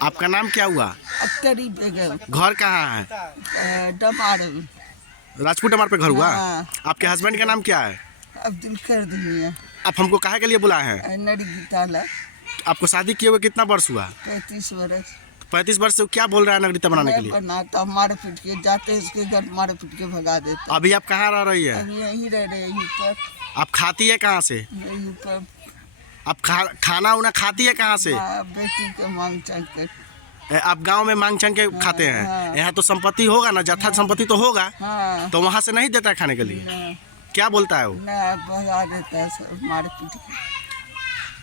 आपका नाम क्या हुआ? अख्तरी बेगम। घर कहाँ है? डमार। राजपूत डमार पे घर हुआ? हाँ। आपके हस्बैंड का नाम क्या है? अब्दुल खैर दुनिया। आप हमको काहे के लिए बुलाए हैं? नड़ी गीताला। आपको शादी किए हुए कितना वर्ष हुआ? 35 वर्ष। 35 वर्ष से क्या बोल रहा है नगरीता बनाने के नहीं लिए? बनाता, मार पीट के जाते उसके घर, मार पीट के भगा देता। अभी आप कहाँ रह रही है? अब यहीं रह रहे, यहीं पर। आप खाती है कहाँ से? यहीं पर। आप खाना उना खाती है कहाँ से? बेटी के मांग चांग कर। आप गांव में मांग चंग के खाते हैं? हाँ। यहाँ तो संपत्ति होगा ना, जथा संपत्ति तो होगा, हाँ। तो वहाँ से नहीं देता है खाने के लिए? क्या बोलता है वो? ना भगा देता है सब, मार पीट के।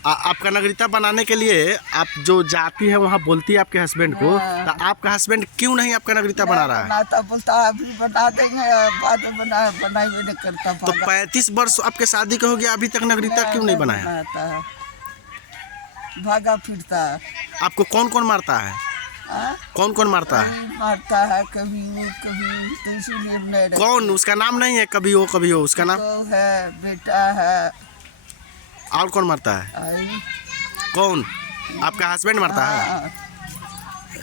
आपका नागरिकता बनाने के लिए आप जो जाती है वहाँ बोलती है आपके हस्बैंड को, तो आपका हस्बैंड क्यों नहीं आपका नागरिकता बना रहा है? बनाता, बोलता अभी बना देंगे, बाद में बनाए नहीं करता। तो 35 वर्ष आपके शादी का हो गया, अभी तक नागरिकता क्यों नहीं बनाया? बनाता है, भागा फिरता है। आपको कौन कौन मारता है? कौन कौन मारता है? मारता है कभी कभी, तो इसीलिए नहीं। कौन? उसका नाम नहीं है? कभी हो उसका नाम तो है, बेटा है। और कौन मारता है? कौन? आपका हस्बैंड मारता है?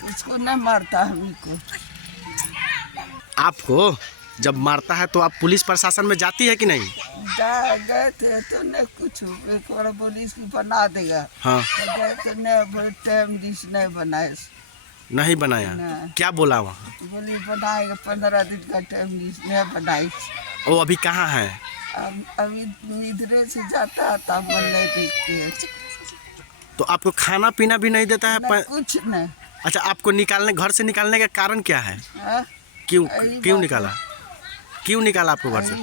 इसको नहीं मारता, हमी को। आपको जब मारता है तो आप पुलिस प्रशासन में जाती है कि नहीं? गए थे तो नहीं कुछ, एक बार पुलिस की बना देगा। हाँ। तो गए तो नहीं, टाइम डिश नहीं बनाए। नहीं बनाया? क्या बोला वहाँ? बोली बनाएगा, 15 दिन का टाइम डिश नहीं बनाई। वो अभी कहाँ है? अभी इधरे से जाता है, तब मन नहीं देखते हैं। तो आपको खाना पीना भी नहीं देता है? कुछ नहीं। अच्छा, आपको घर से निकालने का कारण क्या है? क्यों निकाला? क्यों निकाला आपको घर से?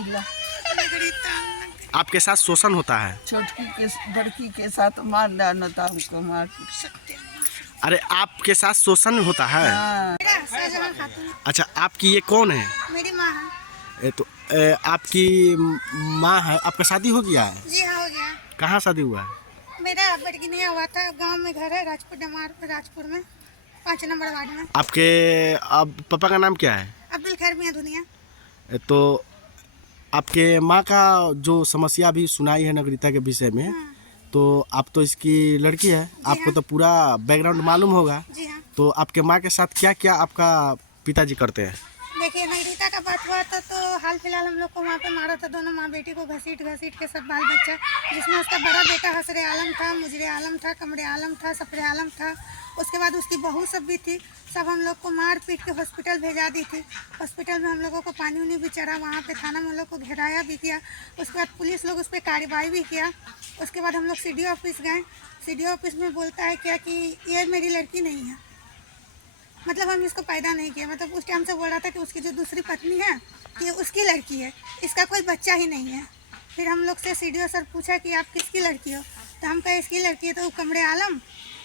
आपके साथ शोषण होता है? छोटकी के बड़की के साथ मार डालना था हमको, मार। अरे आपके साथ शोषण होता है? हाँ। अच्छा, आपकी ये कौन है? मेरी माँ है। तो आपकी माँ है। आपका शादी हो गया है? जी हाँ, हो गया। कहाँ शादी हुआ है? मेरा बड़गिनिया हुआ था, गांव में घर है, राजपुर डमार, राजपुर में 5 नंबर वार्ड में। आपके पापा का नाम क्या है? अब्दुल खैर मियां दुनिया। तो आपके माँ का जो समस्या अभी सुनाई है नागरिकता के विषय में, तो आप तो इसकी लड़की है, आपको तो पूरा बैकग्राउंड मालूम होगा। जी हाँ। तो आपके माँ के साथ क्या क्या आपका पिताजी करते हैं? देखिए, नागरिकता का बात हुआ था तो हाल फिलहाल हम लोग को वहाँ पे मारा था, दोनों माँ बेटी को घसीट के सब बाल बच्चा, जिसमें उसका बड़ा बेटा हसरे आलम था, मुजरे आलम था, कमरे आलम था, सफरे आलम था। उसके बाद उसकी बहू सब भी थी, सब हम लोग को मार पीट के हॉस्पिटल भेजा दी थी। हॉस्पिटल में हम लोगों को पानी उनी भी चढ़ा, वहाँ पे थाना में हम लोग को घेराया भी किया। उसके बाद पुलिस लोग उस पर कार्रवाई भी किया। उसके बाद हम लोग CDO ऑफिस गए। CDO ऑफिस में बोलता है क्या कि ये मेरी लड़की नहीं है, मतलब हम इसको पैदा नहीं किया। मतलब उस टाइम से बोल रहा था कि उसकी जो दूसरी पत्नी है कि उसकी लड़की है, इसका कोई बच्चा ही नहीं है। फिर हम लोग से CDO सर पूछा कि आप किसकी लड़की हो, तो हम कहे इसकी लड़की है। तो कमरे आलम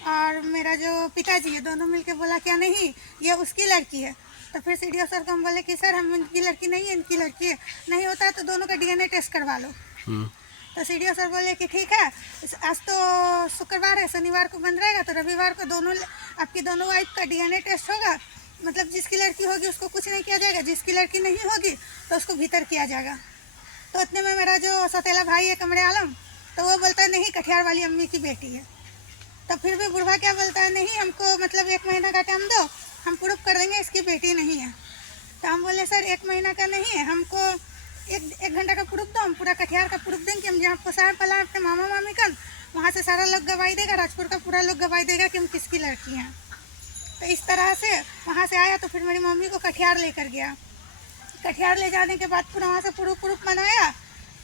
और मेरा जो पिताजी है, दोनों मिलके बोला क्या नहीं ये उसकी लड़की है। तो फिर CDO सर को हम बोले कि सर हम इनकी लड़की नहीं है, इनकी लड़की है, नहीं होता है तो दोनों का DNA टेस्ट करवा लो। तो CDO सर बोले कि ठीक है, आज तो शुक्रवार है, शनिवार को बंद रहेगा, तो रविवार को आपकी दोनों वाइफ का DNA टेस्ट होगा। मतलब जिसकी लड़की होगी उसको कुछ नहीं किया जाएगा, जिसकी लड़की नहीं होगी तो उसको भीतर किया जाएगा। तो इतने में मेरा जो सौतेला भाई है कमरे आलम, तो वो बोलता है नहीं कटिहार वाली अम्मी की बेटी है। तो फिर भी बुढ़वा क्या बोलता है, नहीं हमको मतलब 1 महीना का टाइम दो, हम प्रूफ कर देंगे इसकी बेटी नहीं है। तो हम बोले सर 1 महीना का नहीं है, हमको एक घंटा का प्रूफ दो, हम पूरा कटिहार का प्रूफ देंगे। हम जहाँ पोसार पला अपने मामा मामी का, वहाँ से सारा लोग गवाही देगा, राजपुर का पूरा लोग गवाही देगा कि हम किसकी लड़की हैं। तो इस तरह से वहाँ से आया। तो फिर मेरी मम्मी को कटिहार लेकर गया। कटिहार ले जाने के बाद पूरा वहाँ से प्रूफ बनाया।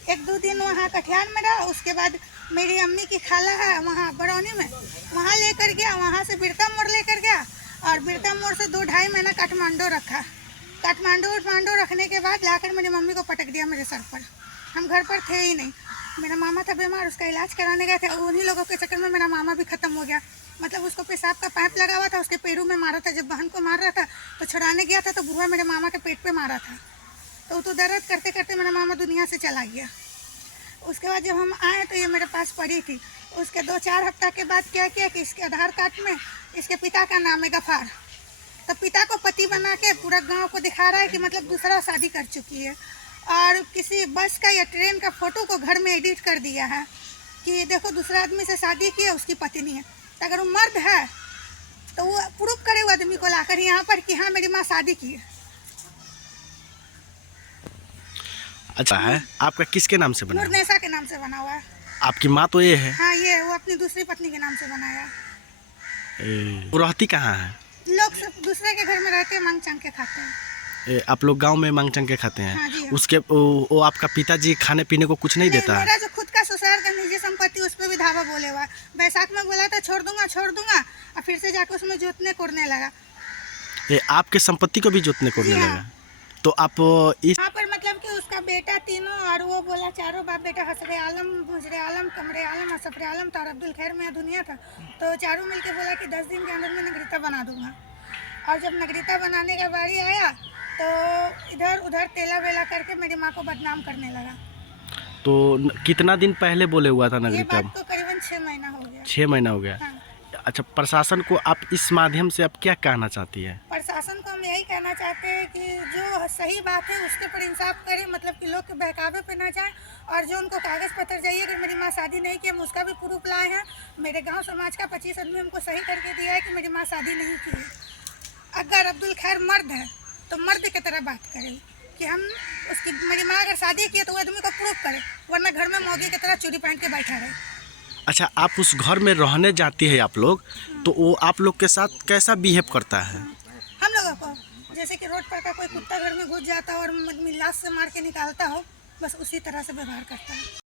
1-2 दिन वहाँ कटिहार में रहा। उसके बाद मेरी अम्मी की खाला है वहाँ बरौनी में, वहाँ लेकर गया। वहाँ से बिरता मोड़ लेकर गया और बिरता मोड़ से 2-2.5 महीना काठमांडू रखा। काठमांडू रखने के बाद लाकर मेरी मम्मी को पटक दिया मेरे सर पर। हम घर पर थे ही नहीं। मेरा मामा था बीमार, उसका इलाज कराने गए थे। उन्हीं लोगों के चक्कर में मेरा मामा भी ख़त्म हो गया। मतलब उसको पेशाब का पाइप लगा हुआ था, उसके पैरों में मारा था। जब बहन को मार रहा था तो छुड़ाने गया था तो बुढ़वा मेरे मामा के पेट पे मारा था। तो दर्द करते करते मेरा मामा दुनिया से चला गया। उसके बाद जब हम आए तो ये मेरे पास पड़ी थी। उसके 2-4 हफ्ता के बाद क्या किया कि इसके आधार कार्ड में इसके पिता का नाम है गफार। तो पिता को पति बना के पूरा गांव को दिखा रहा है कि मतलब दूसरा शादी कर चुकी है। और किसी बस का या ट्रेन का फ़ोटो को घर में एडिट कर दिया है कि देखो दूसरा आदमी से शादी की है, उसकी पत्नी है। तो अगर वो मर्द है तो वो प्रूफ करे वो आदमी को लाकर यहाँ पर कि हाँ मेरी माँ शादी की है। अच्छा है, आपका किसके नाम से बना है? नूरनेसा के नाम से बना हुआ है। आपकी माँ तो ये है। हाँ ये वो अपनी दूसरी पत्नी के नाम से बनाया। वो रहती कहाँ है? लोग सब दूसरे के घर में रहते हैं, मांग चांग के खाते हैं। आप लोग गांव में मांग चंग के खाते हैं? हाँ जी, हाँ। उसके वो आपका पिताजी खाने पीने को कुछ नहीं देता है? मेरा जो खुद का ससुराल का निजी संपत्ति उस पर भी धावा बोले हुआ। बैसाख में बोला था छोड़ दूंगा और फिर से जाकर उसमें जोतने कोड़ने लगा। आपके संपत्ति को भी जोतने कोड़ने जी हाँ। लगा? तो आप इस यहाँ पर मतलब कि उसका बेटा तीनों और वो बोला चारों बाप बेटा हसरे आलम, मुजरे आलम, कमरे आलम और सफरे आलम था और अब्दुल खैर में दुनिया था। तो चारों मिलके बोला कि 10 दिन के अंदर में नगरीता बना दूंगा। और जब नगरीता बनाने का बारी आया तो इधर उधर तेला वेला करके मेरी माँ को बदनाम करने लगा। तो कितना दिन पहले बोले हुआ था ये नगरीता? बात को करीबन 6 महीना हो गया। 6 महीना हो गया। हाँ। अच्छा, प्रशासन को आप इस माध्यम से आप क्या कहना चाहती है? प्रशासन को हम यही कहना चाहते हैं कि जो सही बात है उसके पर इंसाफ करें, मतलब कि लोग के बहकावे पे ना जाए। और जो उनको कागज़ पत्र चाहिए, अगर मेरी माँ शादी नहीं की, हम उसका भी प्रूफ लाए हैं। मेरे गांव समाज का 25 आदमी हमको सही करके दिया है कि मेरी माँ शादी नहीं की है। अगर अब्दुल खैर मर्द है तो मर्द की तरह बात करें कि हम उसकी मेरी माँ अगर शादी की है तो वो आदमी को प्रूफ करे, वरना घर में मौगी की तरह चूड़ी पहन के बैठा रहे। अच्छा, आप उस घर में रहने जाती है आप लोग, तो वो आप लोग के साथ कैसा बिहेव करता है? हम लोगों को जैसे कि रोड पर का कोई कुत्ता घर में घुस जाता हो और मिलास से मार के निकालता हो, बस उसी तरह से व्यवहार करता है।